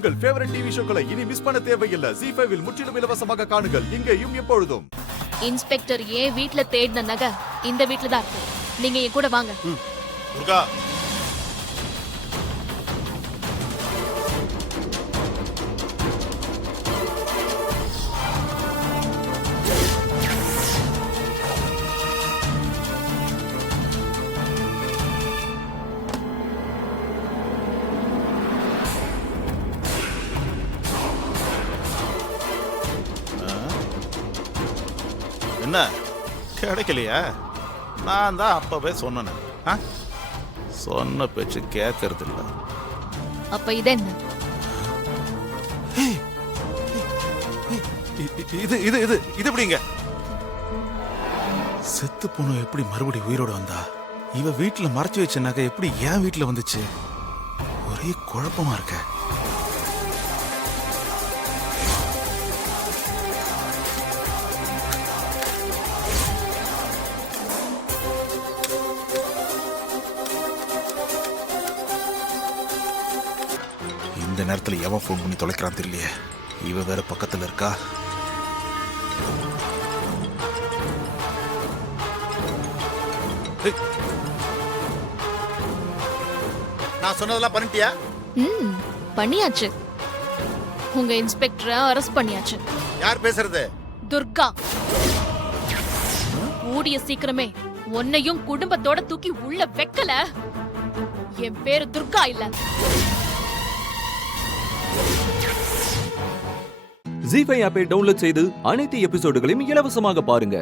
உங்கள் favourite TV ஷோக்களை இனி miss பண்ண தேவையில்லை. ZEE5 இல் முற்றிலும் இலவசமாக காணுங்கள். இங்கேயும் எப்பொழுதும். இன்ஸ்பெக்டர் ஏன் வீட்ல தேடின நகை இந்த வீட்ல தான் இருக்கு. நீங்க என் கூட வாங்க. துர்கா, என்ன கிடைக்கலையா? நான் தான் அப்பவே சொன்னேன். சொன்ன பேச்சு கேட்கறது இல்ல. அப்ப இது என்ன? இது இது இது இது எப்படிங்க? செத்து போன எப்படி மறுபடியும் உயிரோட வந்தா? இவ வீட்டுல மறைச்சு வச்ச நகை எப்படி என் வீட்டுல வந்துச்சு? ஒரே குழப்பமா இருக்க. இந்த நேரத்துல எவன் ஃபோன் பண்ணி தொலைக்கிறான் தெரியலையே. இவ வேற பக்கத்துல இருக்கா. நான் சொன்னதெல்லாம் பண்ணிட்டியா? பண்ணியாச்சு. உங்க இன்ஸ்பெக்டரை அரெஸ்ட் பண்ணியாச்சு. யார் பேசுறது? துர்கா. கூடிய சீக்கிரமே உன்னையும் குடும்பத்தோட தூக்கி உள்ள வைக்கல. என் பேரு துர்கா இல்ல. ZEE5 ஆப்பை டவுன்லோட் செய்து அனைத்து எபிசோடுகளையும் இலவசமாக பாருங்க.